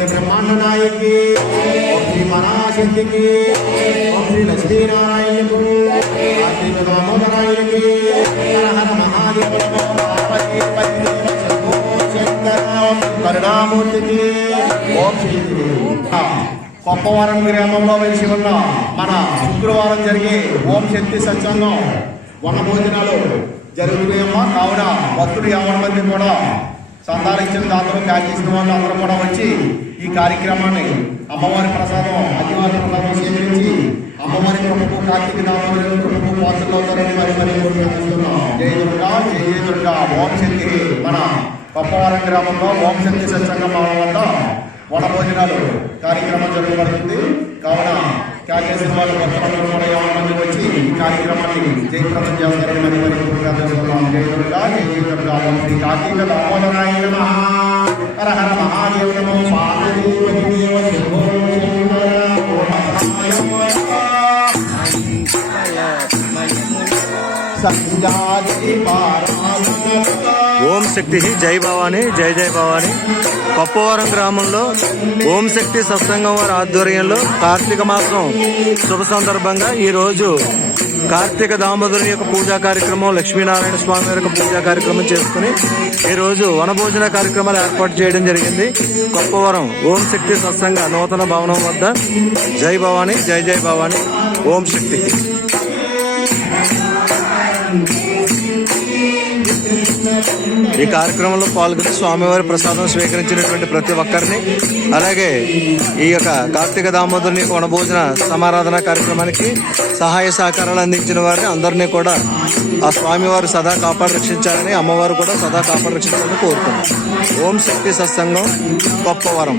ब्रह्मांड नायकी ओम श्री महाशक्ति की ओम श्री लक्ष्मी नारायण की दामोदराय की हर हर महादेव करुणामूर्ति की ओम श्री కొప్పవరం గ్రామంలో వెలిసి ఉన్న మన శుక్రవారం జరిగే ఓం శక్తి సత్సంగం వనభోజనాలు జరుగుతున్నాయమ్మా. కావున భక్తులు 50 మంది కూడా సంధానించిన దాంట్లో ప్యాకేసిన వాళ్ళు అందరూ కూడా వచ్చి ఈ కార్యక్రమాన్ని అమ్మవారి ప్రసాదం అధివారి ప్రసాదం స్వీకరించి అమ్మవారి కృపకు కార్తీక దామోదరుని కృపకు పాత్రలు అవుతారని మరి కోరుకుంటున్నాం. జై దుర్గా, జై జై దుర్గా. ఓం శక్తి. మన కొప్పవరం గ్రామంలో ఓం శక్తి సత్సంగం వద్ద వనభోజనాలు కార్యక్రమం జరగబడుతుంది. కావున క్యాకేసిన వాళ్ళు భక్తులందరూ కూడా 50 మంది వచ్చి ఈ కార్యక్రమాన్ని జయప్రదం చేస్తారని మరి కోరుకుంటున్నాం. జై దుర్గా, జై జై దుర్గా. ఓం శ్రీ కార్తీక దామోదరాయ నమః. హర హర మహాదేవ నమో పార్వతీదేవ శంభో ఓం శక్తి జై భవాని, జై జై భవాని. కొప్పవరం గ్రామంలో ఓం శక్తి సత్సంగం వారి ఆధ్వర్యంలో కార్తీక మాసం శుభ సందర్భంగా ఈరోజు కార్తీక దామోదరుని యొక్క పూజా కార్యక్రమం, లక్ష్మీనారాయణ స్వామి వారి యొక్క పూజా కార్యక్రమం చేసుకుని ఈరోజు వనభోజన కార్యక్రమాలు ఏర్పాటు చేయడం జరిగింది. కొప్పవరం ఓం శక్తి సత్సంగ నూతన భవనం వద్ద. జై భవాని, జై జై భవాని. ఓం శక్తి. ఈ కార్యక్రమంలో పాల్గొని స్వామివారి ప్రసాదం స్వీకరించినటువంటి ప్రతి ఒక్కరిని, అలాగే ఈ యొక్క కార్తీక దామోదరుని వనభోజన సమారాధన కార్యక్రమానికి సహాయ సహకారాలు అందించిన వారిని అందరినీ కూడా ఆ స్వామివారు సదా కాపాడు రక్షించాలని, అమ్మవారు కూడా సదా కాపాడు రక్షించాలని కోరుతున్నాం. ఓం శక్తి సత్సంగం కొప్పవరం.